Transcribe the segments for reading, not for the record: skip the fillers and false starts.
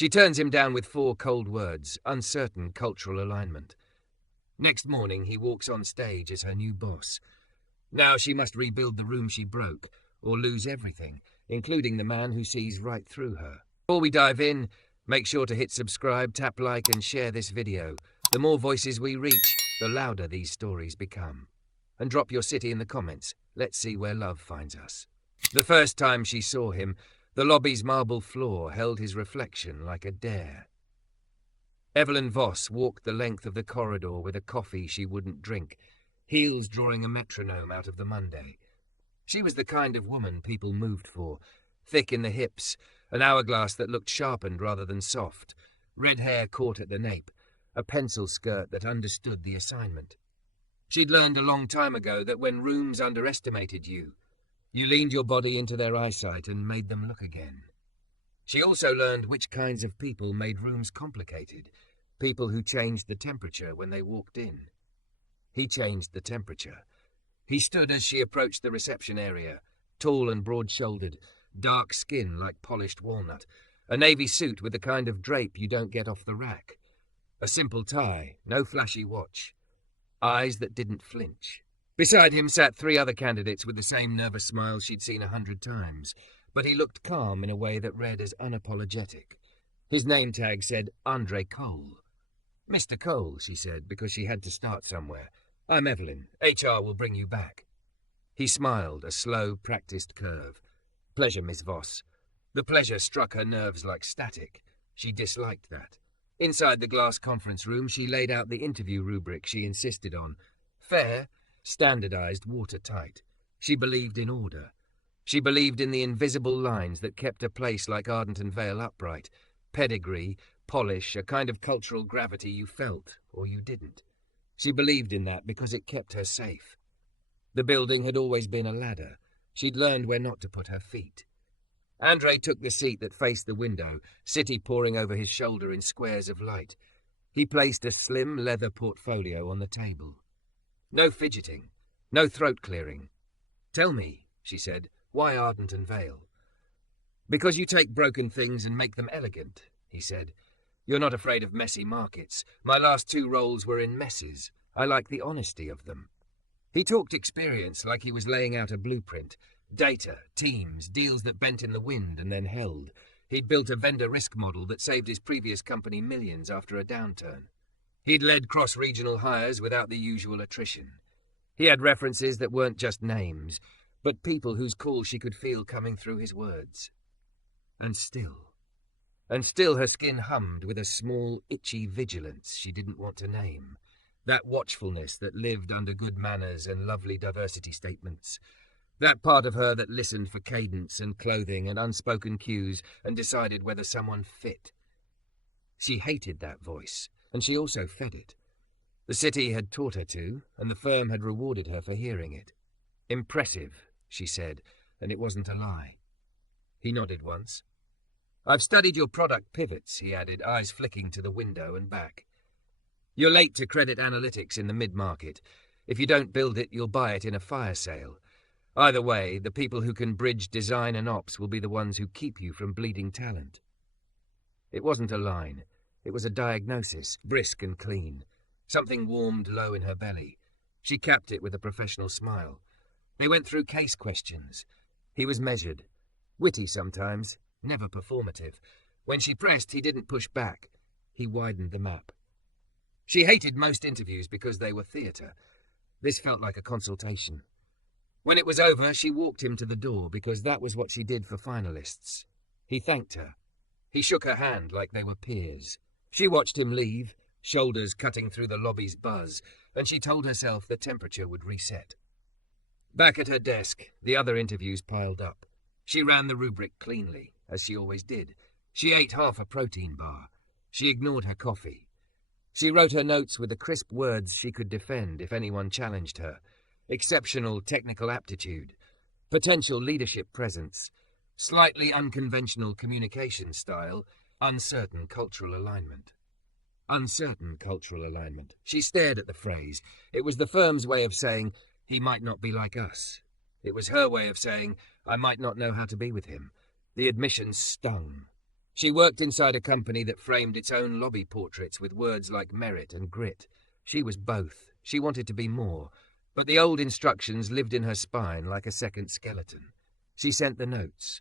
She turns him down with 4 cold words, uncertain cultural alignment. Next morning he walks on stage as her new boss. Now she must rebuild the room she broke, or lose everything, including the man who sees right through her. Before we dive in, make sure to hit subscribe, tap like and share this video. The more voices we reach, the louder these stories become. And drop your city in the comments. Let's see where love finds us. The first time she saw him, the lobby's marble floor held his reflection like a dare. Evelyn Voss walked the length of the corridor with a coffee she wouldn't drink, heels drawing a metronome out of the Monday. She was the kind of woman people moved for, thick in the hips, an hourglass that looked sharpened rather than soft, red hair caught at the nape, a pencil skirt that understood the assignment. She'd learned a long time ago that when rooms underestimated you, you leaned your body into their eyesight and made them look again. She also learned which kinds of people made rooms complicated, people who changed the temperature when they walked in. He changed the temperature. He stood as she approached the reception area, tall and broad-shouldered, dark skin like polished walnut, a navy suit with the kind of drape you don't get off the rack, a simple tie, no flashy watch, eyes that didn't flinch. Beside him sat 3 other candidates with the same nervous smiles she'd seen 100 times, but he looked calm in a way that read as unapologetic. His name tag said Andre Cole. "Mr. Cole," she said, because she had to start somewhere. "I'm Evelyn. HR will bring you back." He smiled, a slow, practiced curve. "Pleasure, Miss Voss." The pleasure struck her nerves like static. She disliked that. Inside the glass conference room, she laid out the interview rubric she insisted on. Fair, standardized, watertight. She believed in order. She believed in the invisible lines that kept a place like Ardent and Vale upright. Pedigree, polish, a kind of cultural gravity you felt, or you didn't. She believed in that because it kept her safe. The building had always been a ladder. She'd learned where not to put her feet. Andre took the seat that faced the window, city pouring over his shoulder in squares of light. He placed a slim leather portfolio on the table. No fidgeting, no throat-clearing. "Tell me," she said, "why Ardent and Vale?" "Because you take broken things and make them elegant," he said. "You're not afraid of messy markets. My last 2 roles were in messes. I like the honesty of them." He talked experience like he was laying out a blueprint. Data, teams, deals that bent in the wind and then held. He'd built a vendor risk model that saved his previous company millions after a downturn. He'd led cross-regional hires without the usual attrition. He had references that weren't just names, but people whose call she could feel coming through his words. And still her skin hummed with a small, itchy vigilance she didn't want to name. That watchfulness that lived under good manners and lovely diversity statements. That part of her that listened for cadence and clothing and unspoken cues and decided whether someone fit. She hated that voice, and she also fed it. The city had taught her to, and the firm had rewarded her for hearing it. "Impressive," she said, and it wasn't a lie. He nodded once. "I've studied your product pivots," he added, eyes flicking to the window and back. "You're late to credit analytics in the mid-market. If you don't build it, you'll buy it in a fire sale. Either way, the people who can bridge design and ops will be the ones who keep you from bleeding talent." It wasn't a line. It was a diagnosis, brisk and clean. Something warmed low in her belly. She capped it with a professional smile. They went through case questions. He was measured. Witty sometimes, never performative. When she pressed, he didn't push back. He widened the map. She hated most interviews because they were theatre. This felt like a consultation. When it was over, she walked him to the door because that was what she did for finalists. He thanked her. He shook her hand like they were peers. She watched him leave, shoulders cutting through the lobby's buzz, and she told herself the temperature would reset. Back at her desk, the other interviews piled up. She ran the rubric cleanly, as she always did. She ate half a protein bar. She ignored her coffee. She wrote her notes with the crisp words she could defend if anyone challenged her. Exceptional technical aptitude, potential leadership presence, slightly unconventional communication style, uncertain cultural alignment. Uncertain cultural alignment. She stared at the phrase. It was the firm's way of saying, he might not be like us. It was her way of saying, I might not know how to be with him. The admission stung. She worked inside a company that framed its own lobby portraits with words like merit and grit. She was both. She wanted to be more, but the old instructions lived in her spine like a second skeleton. She sent the notes.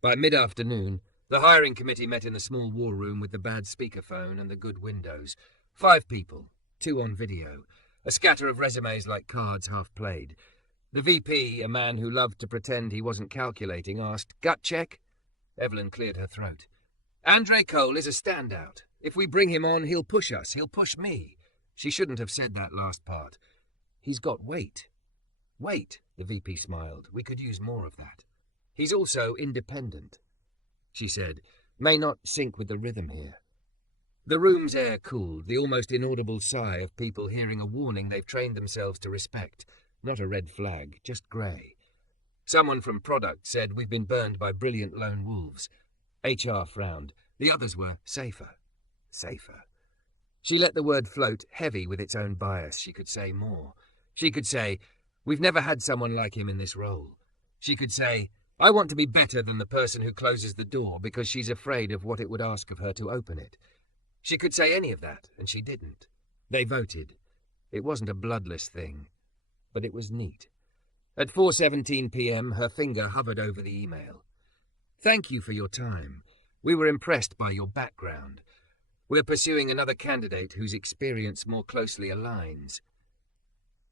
By mid-afternoon, the hiring committee met in the small war room with the bad speakerphone and the good windows. 5 people, 2 on video, a scatter of resumes like cards half played. The VP, a man who loved to pretend he wasn't calculating, asked, "Gut check?" Evelyn cleared her throat. "Andre Cole is a standout. If we bring him on, he'll push us. He'll push me." She shouldn't have said that last part. "He's got weight." "Weight," the VP smiled. "We could use more of that." "He's also independent," she said, "may not sync with the rhythm here." The room's air cooled, the almost inaudible sigh of people hearing a warning they've trained themselves to respect. Not a red flag, just grey. Someone from product said, "We've been burned by brilliant lone wolves." HR frowned. The others were safer. Safer. She let the word float, heavy with its own bias. She could say more. She could say, "We've never had someone like him in this role." She could say, "I want to be better than the person who closes the door because she's afraid of what it would ask of her to open it." She could say any of that, and she didn't. They voted. It wasn't a bloodless thing, but it was neat. At 4:17 p.m., her finger hovered over the email. "Thank you for your time. We were impressed by your background. We're pursuing another candidate whose experience more closely aligns."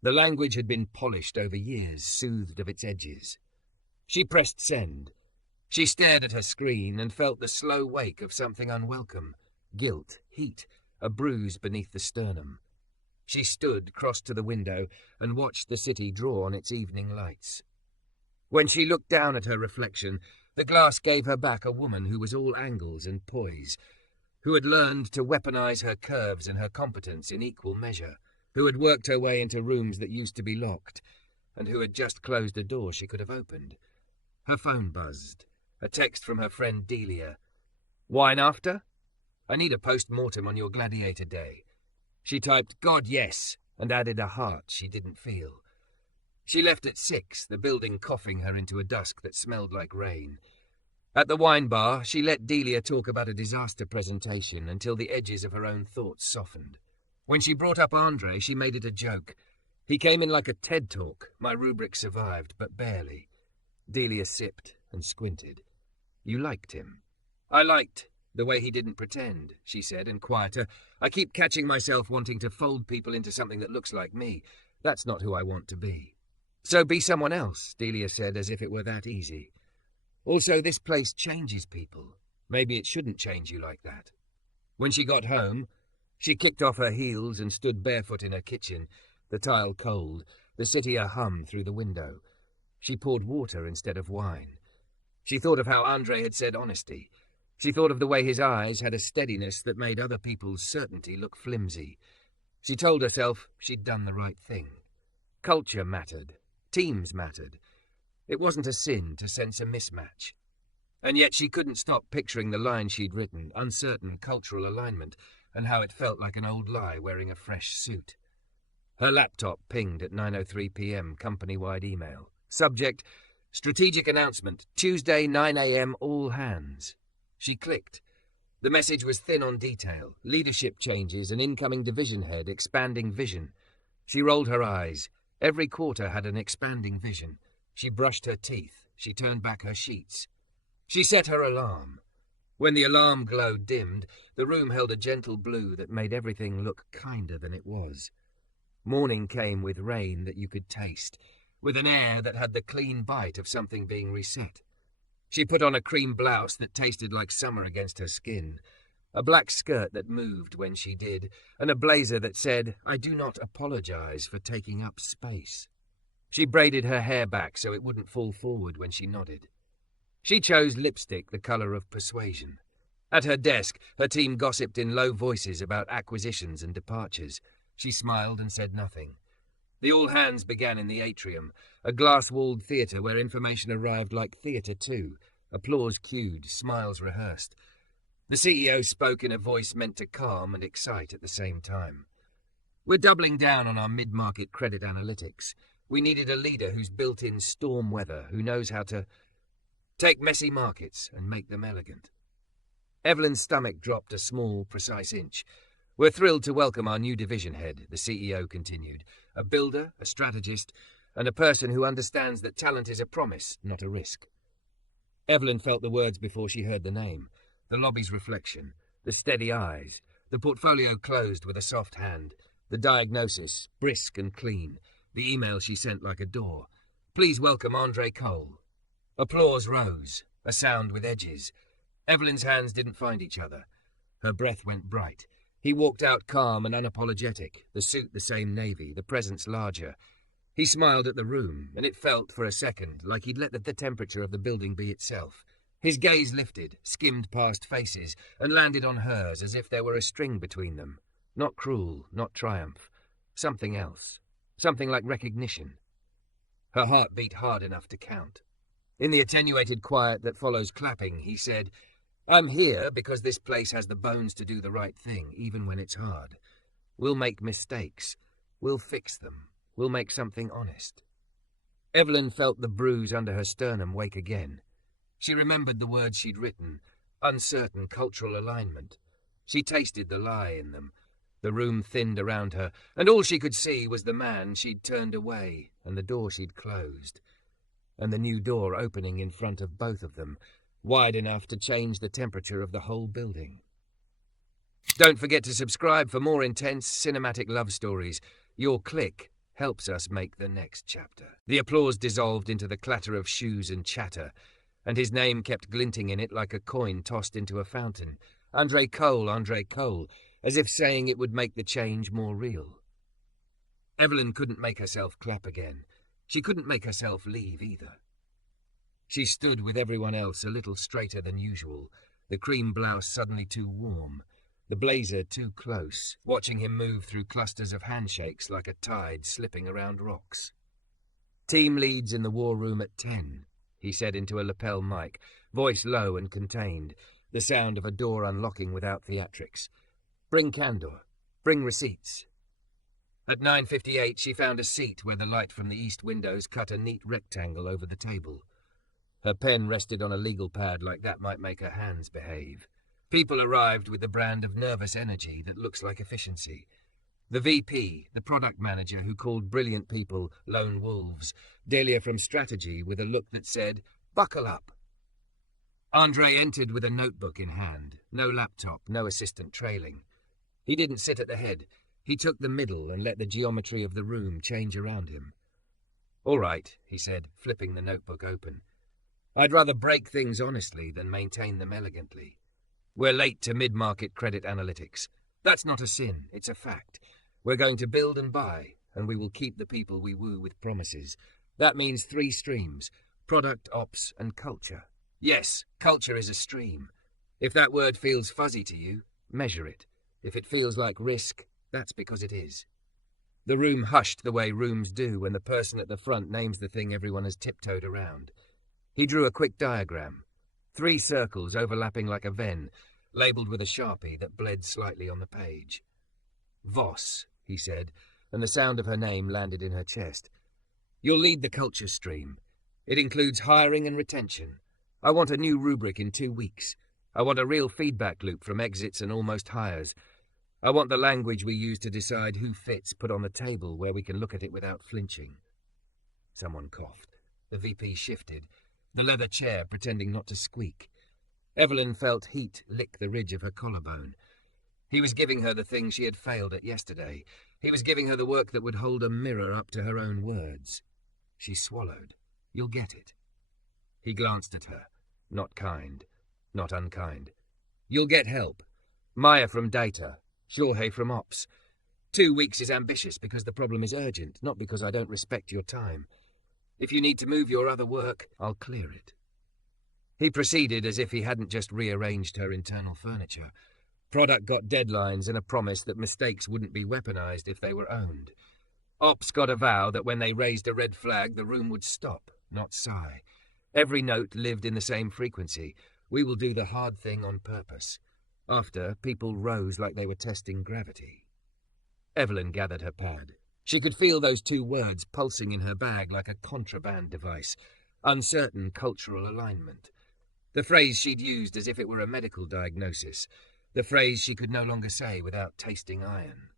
The language had been polished over years, soothed of its edges. She pressed send. She stared at her screen and felt the slow wake of something unwelcome. Guilt, heat, a bruise beneath the sternum. She stood, crossed to the window, and watched the city draw on its evening lights. When she looked down at her reflection, the glass gave her back a woman who was all angles and poise, who had learned to weaponize her curves and her competence in equal measure, who had worked her way into rooms that used to be locked, and who had just closed a door she could have opened. Her phone buzzed. A text from her friend Delia. "Wine after? I need a post-mortem on your gladiator day." She typed, "God, yes," and added a heart she didn't feel. She left at 6, the building coughing her into a dusk that smelled like rain. At the wine bar, she let Delia talk about a disaster presentation until the edges of her own thoughts softened. When she brought up Andre, she made it a joke. "He came in like a TED talk. My rubric survived, but barely." Delia sipped and squinted. "You liked him." "I liked the way he didn't pretend," she said, and quieter. "I keep catching myself wanting to fold people into something that looks like me. That's not who I want to be." "So be someone else," Delia said, as if it were that easy. "Also, this place changes people. Maybe it shouldn't change you like that." When she got home, she kicked off her heels and stood barefoot in her kitchen, the tile cold, the city a hum through the window. She poured water instead of wine. She thought of how Andre had said honesty. She thought of the way his eyes had a steadiness that made other people's certainty look flimsy. She told herself she'd done the right thing. Culture mattered. Teams mattered. It wasn't a sin to sense a mismatch. And yet she couldn't stop picturing the line she'd written, uncertain cultural alignment, and how it felt like an old lie wearing a fresh suit. Her laptop pinged at 9:03 p.m, company-wide email. Subject, strategic announcement, Tuesday 9 a.m, all hands. She clicked. The message was thin on detail, leadership changes, an incoming division head, expanding vision. She rolled her eyes. Every quarter had an expanding vision. She brushed her teeth. She turned back her sheets. She set her alarm. When the alarm glow dimmed, the room held a gentle blue that made everything look kinder than it was. Morning came with rain that you could taste, with an air that had the clean bite of something being reset. She put on a cream blouse that tasted like summer against her skin, a black skirt that moved when she did, and a blazer that said, "I do not apologize for taking up space." She braided her hair back so it wouldn't fall forward when she nodded. She chose lipstick the colour of persuasion. At her desk, her team gossiped in low voices about acquisitions and departures. She smiled and said nothing. The all-hands began in the atrium, a glass-walled theatre where information arrived like theatre too. Applause cued, smiles rehearsed. The CEO spoke in a voice meant to calm and excite at the same time. "We're doubling down on our mid-market credit analytics. We needed a leader who's built in storm weather, who knows how to take messy markets and make them elegant." Evelyn's stomach dropped a small, precise inch. "We're thrilled to welcome our new division head," the CEO continued. "A builder, a strategist, and a person who understands that talent is a promise, not a risk." Evelyn felt the words before she heard the name. The lobby's reflection, the steady eyes, the portfolio closed with a soft hand, the diagnosis, brisk and clean, the email she sent like a door. "Please welcome Andre Cole." Applause rose, a sound with edges. Evelyn's hands didn't find each other. Her breath went bright. He walked out calm and unapologetic, the suit the same navy, the presence larger. He smiled at the room, and it felt for a second like he'd let the temperature of the building be itself. His gaze lifted, skimmed past faces, and landed on hers as if there were a string between them. Not cruel, not triumph. Something else. Something like recognition. Her heart beat hard enough to count. In the attenuated quiet that follows clapping, he said, "I'm here because this place has the bones to do the right thing, even when it's hard. We'll make mistakes. We'll fix them. We'll make something honest." Evelyn felt the bruise under her sternum wake again. She remembered the words she'd written, uncertain cultural alignment. She tasted the lie in them. The room thinned around her, and all she could see was the man she'd turned away and the door she'd closed. And the new door opening in front of both of them, wide enough to change the temperature of the whole building. Don't forget to subscribe for more intense cinematic love stories. Your click helps us make the next chapter. The applause dissolved into the clatter of shoes and chatter, and his name kept glinting in it like a coin tossed into a fountain. Andre Cole, as if saying it would make the change more real. Evelyn couldn't make herself clap again. She couldn't make herself leave either. She stood with everyone else a little straighter than usual, the cream blouse suddenly too warm, the blazer too close, watching him move through clusters of handshakes like a tide slipping around rocks. "Team leads in the war room at 10, he said into a lapel mic, voice low and contained, the sound of a door unlocking without theatrics. "Bring candor. Bring receipts." At 9:58 she found a seat where the light from the east windows cut a neat rectangle over the table. Her pen rested on a legal pad like that might make her hands behave. People arrived with the brand of nervous energy that looks like efficiency. The VP, the product manager who called brilliant people lone wolves, Delia from strategy with a look that said, "Buckle up." Andre entered with a notebook in hand, no laptop, no assistant trailing. He didn't sit at the head. He took the middle and let the geometry of the room change around him. "All right," he said, flipping the notebook open. "I'd rather break things honestly than maintain them elegantly. We're late to mid-market credit analytics. That's not a sin, it's a fact. We're going to build and buy, and we will keep the people we woo with promises. That means 3 streams, product, ops, and culture. Yes, culture is a stream. If that word feels fuzzy to you, measure it. If it feels like risk, that's because it is." The room hushed the way rooms do when the person at the front names the thing everyone has tiptoed around. He drew a quick diagram. 3 circles overlapping like a Venn, labelled with a Sharpie that bled slightly on the page. "Voss," he said, and the sound of her name landed in her chest. "You'll lead the culture stream. It includes hiring and retention. I want a new rubric in 2 weeks. I want a real feedback loop from exits and almost hires. I want the language we use to decide who fits put on the table where we can look at it without flinching." Someone coughed. The VP shifted, the leather chair pretending not to squeak. Evelyn felt heat lick the ridge of her collarbone. He was giving her the thing she had failed at yesterday. He was giving her the work that would hold a mirror up to her own words. She swallowed. "You'll get it." He glanced at her. Not kind. Not unkind. "You'll get help. Maya from data. Jorge from ops. 2 weeks is ambitious because the problem is urgent, not because I don't respect your time. If you need to move your other work, I'll clear it." He proceeded as if he hadn't just rearranged her internal furniture. Product got deadlines and a promise that mistakes wouldn't be weaponized if they were owned. Ops got a vow that when they raised a red flag, the room would stop, not sigh. Every note lived in the same frequency. "We will do the hard thing on purpose." After, people rose like they were testing gravity. Evelyn gathered her pad. She could feel those 2 words pulsing in her bag like a contraband device. Uncertain cultural alignment. The phrase she'd used as if it were a medical diagnosis. The phrase she could no longer say without tasting iron.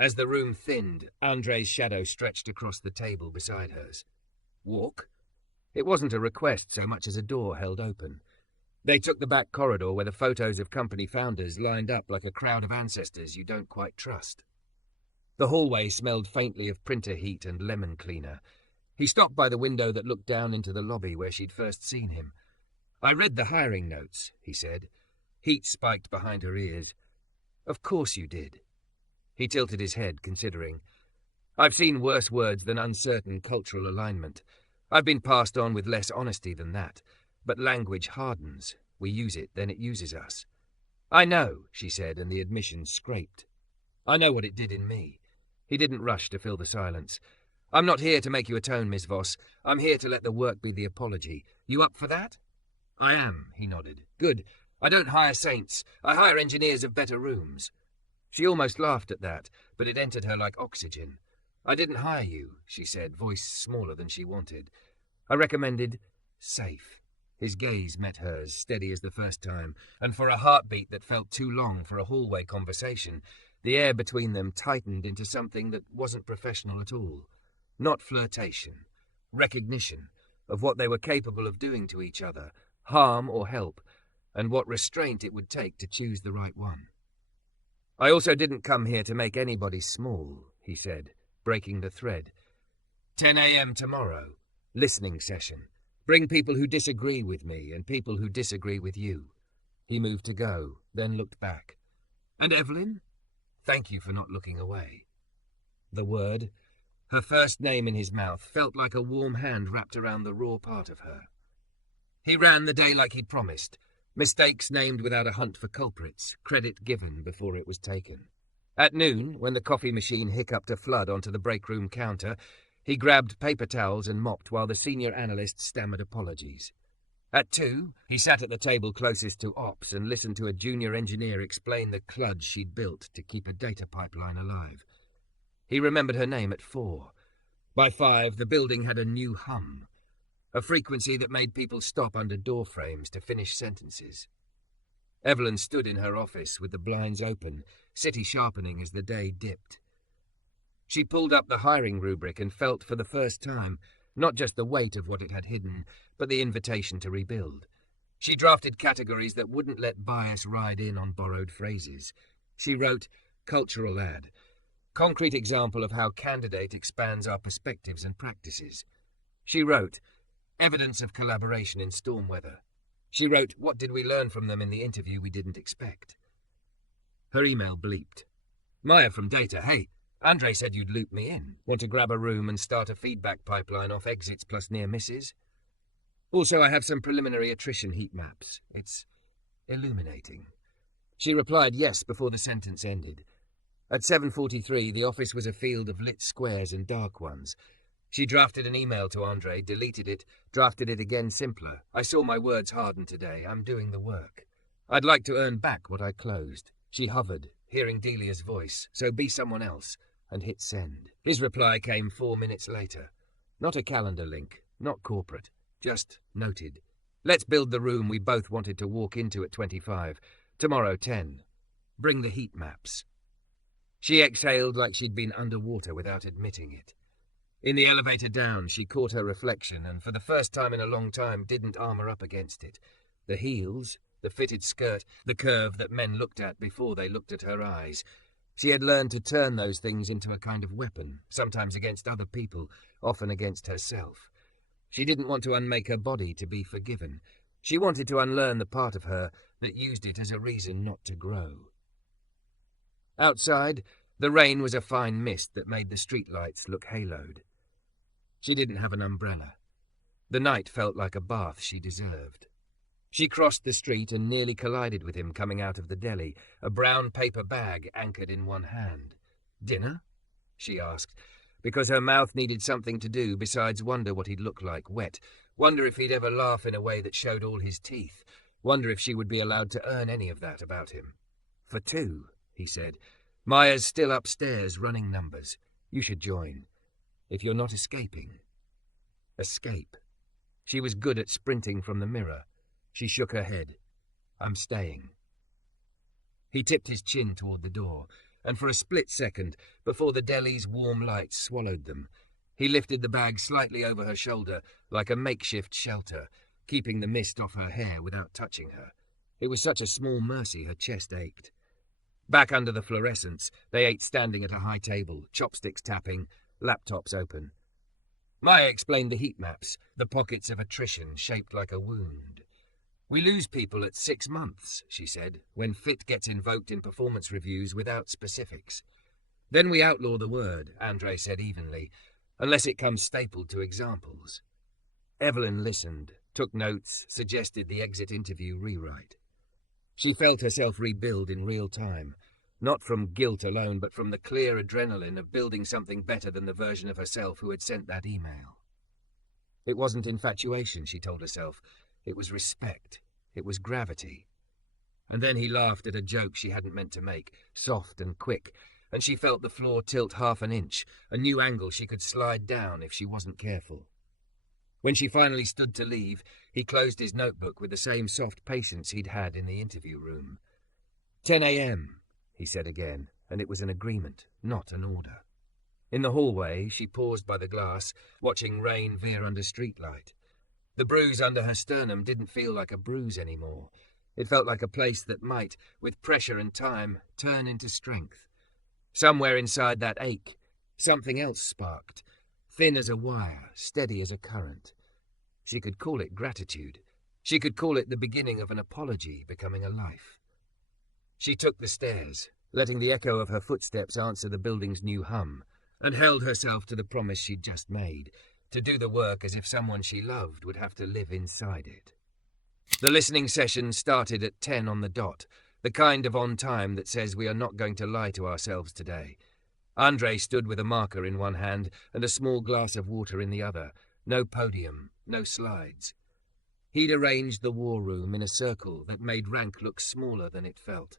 As the room thinned, Andre's shadow stretched across the table beside hers. Walk? It wasn't a request so much as a door held open. They took the back corridor where the photos of company founders lined up like a crowd of ancestors you don't quite trust. The hallway smelled faintly of printer heat and lemon cleaner. He stopped by the window that looked down into the lobby where she'd first seen him. I read the hiring notes, he said. Heat spiked behind her ears. Of course you did. He tilted his head, considering. I've seen worse words than uncertain cultural alignment. I've been passed on with less honesty than that. But language hardens. We use it, then it uses us. I know, she said, and the admission scraped. I know what it did in me. He didn't rush to fill the silence. I'm not here to make you atone, Miss Voss. I'm here to let the work be the apology. You up for that? I am, he nodded. Good. I don't hire saints. I hire engineers of better rooms. She almost laughed at that, but it entered her like oxygen. I didn't hire you, she said, voice smaller than she wanted. I recommended safe. His gaze met hers, steady as the first time, and for a heartbeat that felt too long for a hallway conversation, the air between them tightened into something that wasn't professional at all. Not flirtation. Recognition of what they were capable of doing to each other, harm or help, and what restraint it would take to choose the right one. I also didn't come here to make anybody small, he said, breaking the thread. 10 a.m. tomorrow. Listening session. Bring people who disagree with me and people who disagree with you. He moved to go, then looked back. And Evelyn? Thank you for not looking away. The word, her first name in his mouth, felt like a warm hand wrapped around the raw part of her. He ran the day like he'd promised. Mistakes named without a hunt for culprits, credit given before it was taken. At noon, when the coffee machine hiccuped a flood onto the break room counter, he grabbed paper towels and mopped while the senior analyst stammered apologies. At 2, he sat at the table closest to ops and listened to a junior engineer explain the kludge she'd built to keep a data pipeline alive. He remembered her name at 4. By 5, the building had a new hum, a frequency that made people stop under door frames to finish sentences. Evelyn stood in her office with the blinds open, city sharpening as the day dipped. She pulled up the hiring rubric and felt for the first time not just the weight of what it had hidden, but the invitation to rebuild. She drafted categories that wouldn't let bias ride in on borrowed phrases. She wrote, cultural ad, concrete example of how candidate expands our perspectives and practices. She wrote, evidence of collaboration in storm weather. She wrote, what did we learn from them in the interview we didn't expect? Her email bleeped. Maya from Data, hey, Andre said you'd loop me in. Want to grab a room and start a feedback pipeline off exits plus near misses? Also, I have some preliminary attrition heat maps. It's illuminating. She replied yes before the sentence ended. At 7:43, the office was a field of lit squares and dark ones. She drafted an email to Andre, deleted it, drafted it again simpler. I saw my words harden today. I'm doing the work. I'd like to earn back what I closed. She hovered, hearing Delia's voice. So be someone else. And hit send. His reply came 4 minutes later. Not a calendar link, not corporate, just noted. Let's build the room we both wanted to walk into at 25. Tomorrow, 10. Bring the heat maps. She exhaled like she'd been underwater without admitting it. In the elevator down, she caught her reflection and for the first time in a long time didn't armor up against it. The heels, the fitted skirt, the curve that men looked at before they looked at her eyes. She had learned to turn those things into a kind of weapon, sometimes against other people, often against herself. She didn't want to unmake her body to be forgiven. She wanted to unlearn the part of her that used it as a reason not to grow. Outside, the rain was a fine mist that made the streetlights look haloed. She didn't have an umbrella. The night felt like a bath she deserved. She crossed the street and nearly collided with him coming out of the deli, a brown paper bag anchored in one hand. Dinner? She asked, because her mouth needed something to do besides wonder what he'd look like, wet, wonder if he'd ever laugh in a way that showed all his teeth, wonder if she would be allowed to earn any of that about him. For 2, he said. Maya's still upstairs running numbers. You should join. If you're not escaping. Escape. She was good at sprinting from the mirror. She shook her head. I'm staying. He tipped his chin toward the door, and for a split second, before the deli's warm light swallowed them, he lifted the bag slightly over her shoulder like a makeshift shelter, keeping the mist off her hair without touching her. It was such a small mercy her chest ached. Back under the fluorescents, they ate standing at a high table, chopsticks tapping, laptops open. Maya explained the heat maps, the pockets of attrition shaped like a wound. We lose people at 6 months, she said, when fit gets invoked in performance reviews without specifics. Then we outlaw the word, Andre said evenly, unless it comes stapled to examples. Evelyn listened, took notes, suggested the exit interview rewrite. She felt herself rebuild in real time, not from guilt alone, but from the clear adrenaline of building something better than the version of herself who had sent that email. It wasn't infatuation, she told herself. It was respect. It was gravity. And then he laughed at a joke she hadn't meant to make, soft and quick, and she felt the floor tilt half an inch, a new angle she could slide down if she wasn't careful. When she finally stood to leave, he closed his notebook with the same soft patience he'd had in the interview room. 10 a.m., he said again, and it was an agreement, not an order. In the hallway, she paused by the glass, watching rain veer under streetlight. The bruise under her sternum didn't feel like a bruise anymore. It felt like a place that might, with pressure and time, turn into strength. Somewhere inside that ache, something else sparked, thin as a wire, steady as a current. She could call it gratitude. She could call it the beginning of an apology becoming a life. She took the stairs, letting the echo of her footsteps answer the building's new hum, and held herself to the promise she'd just made, to do the work as if someone she loved would have to live inside it. The listening session started at 10 on the dot, the kind of on time that says we are not going to lie to ourselves today. Andre stood with a marker in one hand and a small glass of water in the other. No podium, no slides. He'd arranged the war room in a circle that made rank look smaller than it felt.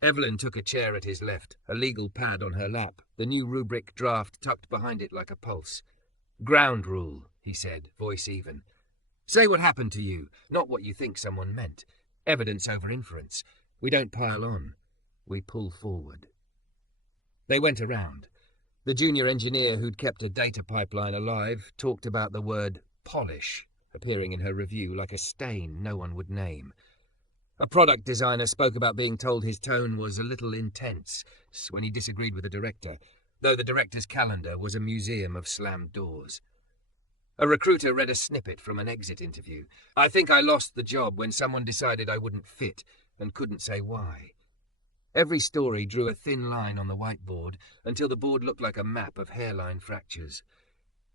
Evelyn took a chair at his left, a legal pad on her lap, the new rubric draft tucked behind it like a pulse. Ground rule, he said, voice even. Say what happened to you, not what you think someone meant. Evidence over inference. We don't pile on. We pull forward. They went around. The junior engineer who'd kept a data pipeline alive talked about the word polish appearing in her review like a stain no one would name. A product designer spoke about being told his tone was a little intense when he disagreed with the director, though the director's calendar was a museum of slammed doors. A recruiter read a snippet from an exit interview. I think I lost the job when someone decided I wouldn't fit and couldn't say why. Every story drew a thin line on the whiteboard until the board looked like a map of hairline fractures.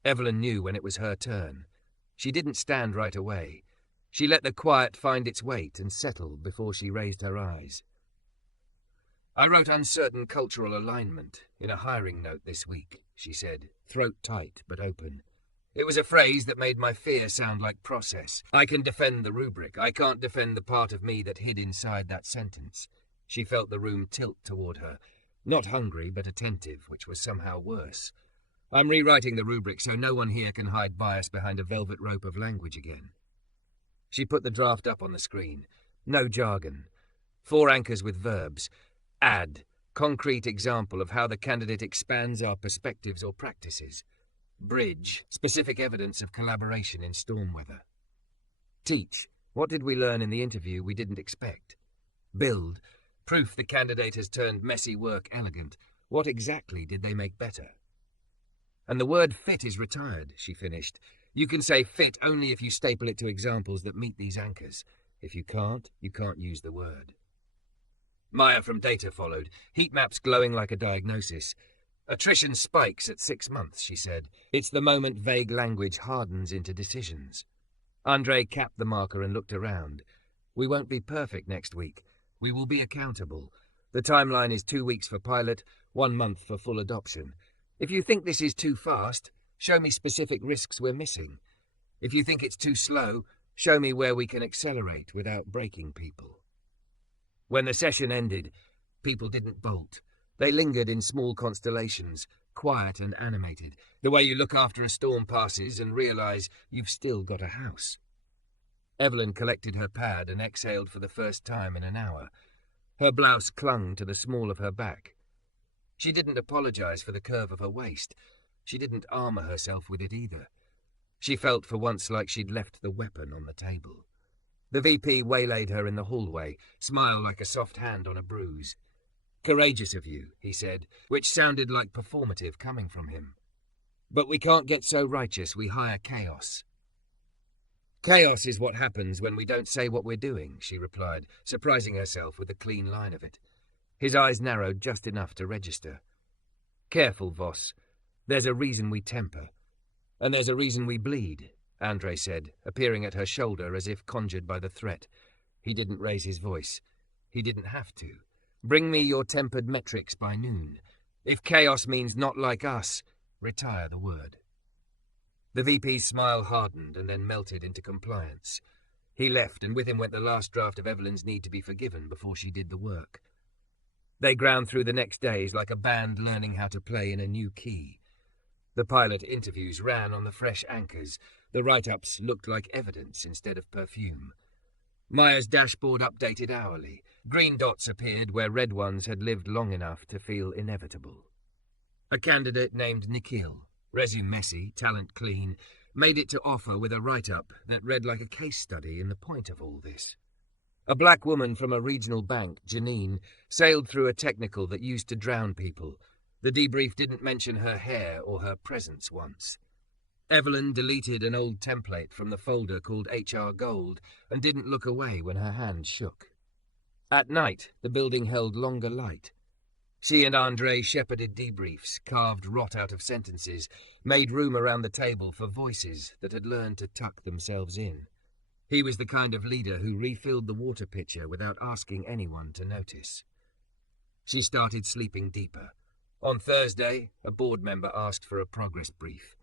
Evelyn knew when it was her turn. She didn't stand right away. She let the quiet find its weight and settle before she raised her eyes. I wrote uncertain cultural alignment in a hiring note this week, she said, throat tight but open. It was a phrase that made my fear sound like process. I can defend the rubric. I can't defend the part of me that hid inside that sentence. She felt the room tilt toward her, not hungry but attentive, which was somehow worse. I'm rewriting the rubric so no one here can hide bias behind a velvet rope of language again. She put the draft up on the screen. No jargon. 4 anchors with verbs. Add. Concrete example of how the candidate expands our perspectives or practices. Bridge. Specific evidence of collaboration in storm weather. Teach. What did we learn in the interview we didn't expect? Build. Proof the candidate has turned messy work elegant. What exactly did they make better? And the word fit is retired, she finished. You can say fit only if you staple it to examples that meet these anchors. If you can't use the word. Maya from data followed, heat maps glowing like a diagnosis. Attrition spikes at 6 months, she said. It's the moment vague language hardens into decisions. Andre capped the marker and looked around. We won't be perfect next week. We will be accountable. The timeline is 2 weeks for pilot, 1 month for full adoption. If you think this is too fast, show me specific risks we're missing. If you think it's too slow, show me where we can accelerate without breaking people. When the session ended, people didn't bolt. They lingered in small constellations, quiet and animated, the way you look after a storm passes and realize you've still got a house. Evelyn collected her pad and exhaled for the first time in an hour. Her blouse clung to the small of her back. She didn't apologize for the curve of her waist. She didn't armor herself with it either. She felt for once like she'd left the weapon on the table. The VP waylaid her in the hallway, smile like a soft hand on a bruise. "Courageous of you," he said, which sounded like performative coming from him. "But we can't get so righteous we hire chaos." "Chaos is what happens when we don't say what we're doing," she replied, surprising herself with the clean line of it. His eyes narrowed just enough to register. "Careful, Voss. There's a reason we temper. And there's a reason we bleed," Andre said, appearing at her shoulder as if conjured by the threat. He didn't raise his voice. He didn't have to. "Bring me your tempered metrics by noon. If chaos means not like us, retire the word." The VP's smile hardened and then melted into compliance. He left, and with him went the last draft of Evelyn's need to be forgiven before she did the work. They ground through the next days like a band learning how to play in a new key. The pilot interviews ran on the fresh anchors. The write-ups looked like evidence instead of perfume. Maya's dashboard updated hourly. Green dots appeared where red ones had lived long enough to feel inevitable. A candidate named Nikhil, resume messy, talent clean, made it to offer with a write-up that read like a case study in the point of all this. A black woman from a regional bank, Janine, sailed through a technical that used to drown people. The debrief didn't mention her hair or her presence once. Evelyn deleted an old template from the folder called HR Gold and didn't look away when her hand shook. At night, the building held longer light. She and Andre shepherded debriefs, carved rot out of sentences, made room around the table for voices that had learned to tuck themselves in. He was the kind of leader who refilled the water pitcher without asking anyone to notice. She started sleeping deeper. On Thursday, a board member asked for a progress brief.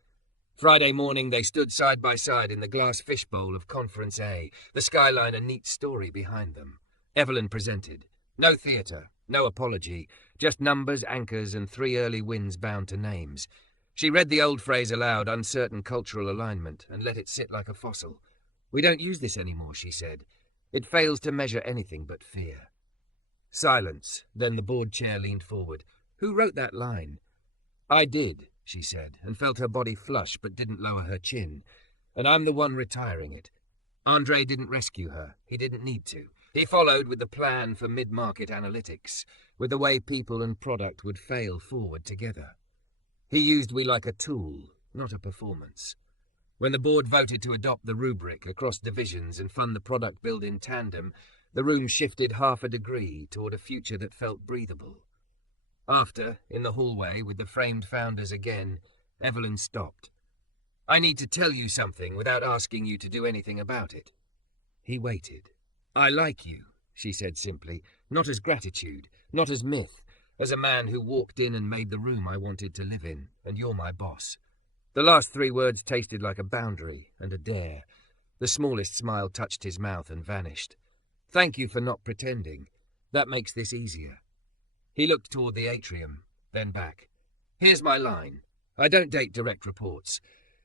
Friday morning, they stood side by side in the glass fishbowl of Conference A, the skyline a neat story behind them. Evelyn presented. No theatre, no apology, just numbers, anchors, and 3 early wins bound to names. She read the old phrase aloud, uncertain cultural alignment, and let it sit like a fossil. "We don't use this anymore," she said. "It fails to measure anything but fear." Silence. Then the board chair leaned forward. "Who wrote that line?" "I did," she said, and felt her body flush but didn't lower her chin. "And I'm the one retiring it. Andre didn't rescue her. He didn't need to. He followed with the plan for mid-market analytics, with the way people and product would fail forward together. He used we like a tool, not a performance. When the board voted to adopt the rubric across divisions and fund the product build in tandem, the room shifted half a degree toward a future that felt breathable. After, in the hallway with the framed founders again, Evelyn stopped. "I need to tell you something without asking you to do anything about it." He waited. "I like you," she said simply, not as gratitude, not as myth, as a man who walked in and made the room I wanted to live in, and you're my boss. The last 3 words tasted like a boundary and a dare. The smallest smile touched his mouth and vanished. "Thank you for not pretending. That makes this easier." He looked toward the atrium, then back. "Here's my line. I don't date direct reports.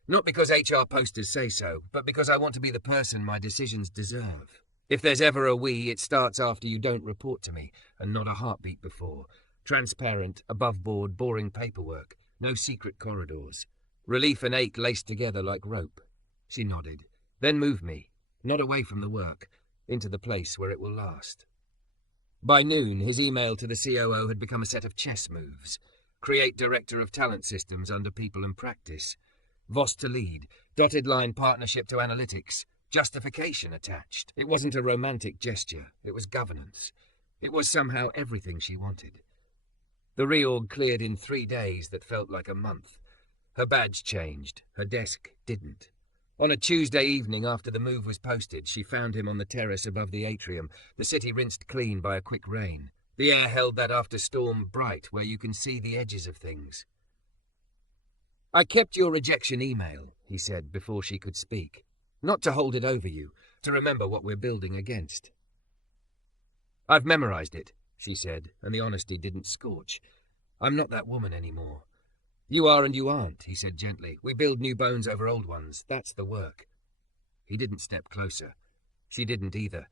Not because HR posters say so, but because I want to be the person my decisions deserve. If there's ever a we, it starts after you don't report to me, and not a heartbeat before. Transparent, above board, boring paperwork. No secret corridors. Relief and ache laced together like rope." She nodded. "Then move me, not away from the work, into the place where it will last." By noon, his email to the COO had become a set of chess moves. Create Director of Talent Systems under People and Practice. Voss to lead. Dotted line partnership to analytics. Justification attached. It wasn't a romantic gesture. It was governance. It was somehow everything she wanted. The reorg cleared in 3 days that felt like a month. Her badge changed. Her desk didn't. On a Tuesday evening after the move was posted, she found him on the terrace above the atrium, the city rinsed clean by a quick rain. The air held that after-storm bright where you can see the edges of things. "I kept your rejection email," he said before she could speak. "Not to hold it over you, to remember what we're building against." "I've memorized it," she said, and the honesty didn't scorch. "I'm not that woman anymore." "You are and you aren't," he said gently. "We build new bones over old ones. That's the work." He didn't step closer. She didn't either.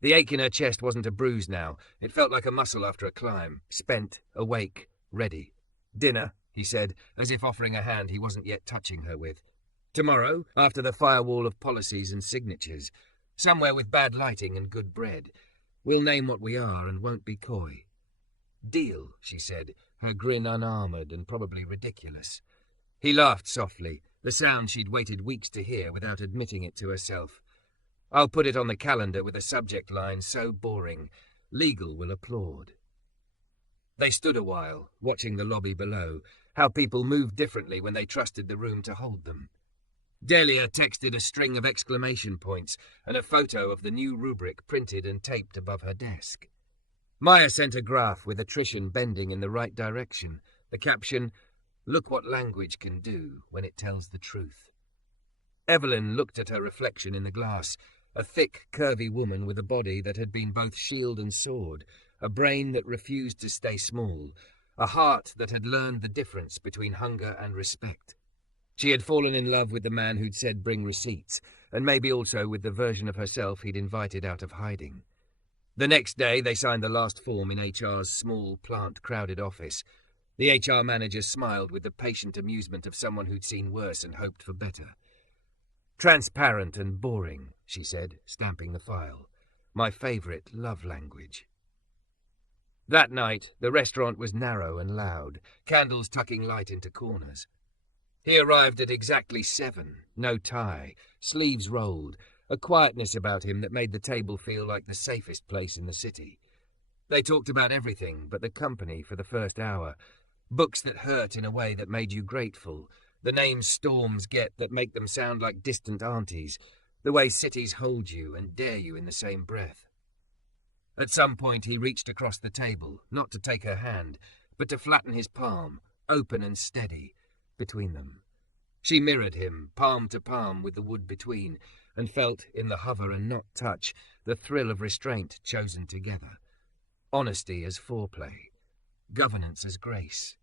The ache in her chest wasn't a bruise now. It felt like a muscle after a climb, spent, awake, ready. "Dinner," he said, as if offering a hand he wasn't yet touching her with. "Tomorrow, after the firewall of policies and signatures. Somewhere with bad lighting and good bread. We'll name what we are and won't be coy." "Deal," she said, her grin unarmoured and probably ridiculous. He laughed softly, the sound she'd waited weeks to hear without admitting it to herself. "I'll put it on the calendar with a subject line so boring, legal will applaud." They stood a while, watching the lobby below, how people moved differently when they trusted the room to hold them. Delia texted a string of exclamation points and a photo of the new rubric printed and taped above her desk. Maya sent a graph with attrition bending in the right direction. The caption, "Look what language can do when it tells the truth." Evelyn looked at her reflection in the glass, a thick, curvy woman with a body that had been both shield and sword, a brain that refused to stay small, a heart that had learned the difference between hunger and respect. She had fallen in love with the man who'd said bring receipts, and maybe also with the version of herself he'd invited out of hiding. The next day they signed the last form in HR's small, plant-crowded office. The HR manager smiled with the patient amusement of someone who'd seen worse and hoped for better. "Transparent and boring," she said, stamping the file. "My favourite love language." That night, the restaurant was narrow and loud, candles tucking light into corners. He arrived at exactly 7, no tie, sleeves rolled, a quietness about him that made the table feel like the safest place in the city. They talked about everything but the company for the first hour, books that hurt in a way that made you grateful, the names storms get that make them sound like distant aunties, the way cities hold you and dare you in the same breath. At some point he reached across the table, not to take her hand, but to flatten his palm, open and steady, between them. She mirrored him, palm to palm with the wood between, and felt, in the hover and not touch, the thrill of restraint chosen together. Honesty as foreplay. Governance as grace.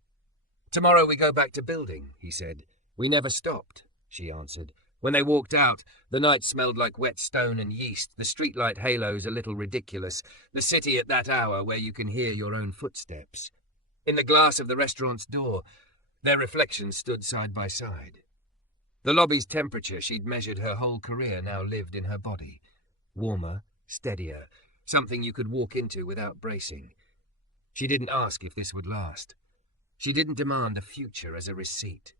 "Tomorrow we go back to building," he said. "We never stopped," she answered. When they walked out, the night smelled like wet stone and yeast, the streetlight halos a little ridiculous, the city at that hour where you can hear your own footsteps. In the glass of the restaurant's door, their reflections stood side by side. The lobby's temperature she'd measured her whole career now lived in her body. Warmer, steadier, something you could walk into without bracing. She didn't ask if this would last. She didn't demand a future as a receipt.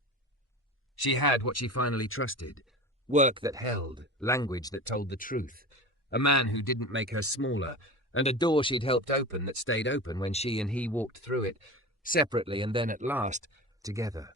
She had what she finally trusted, work that held, language that told the truth, a man who didn't make her smaller, and a door she'd helped open that stayed open when she and he walked through it, separately and then at last, together.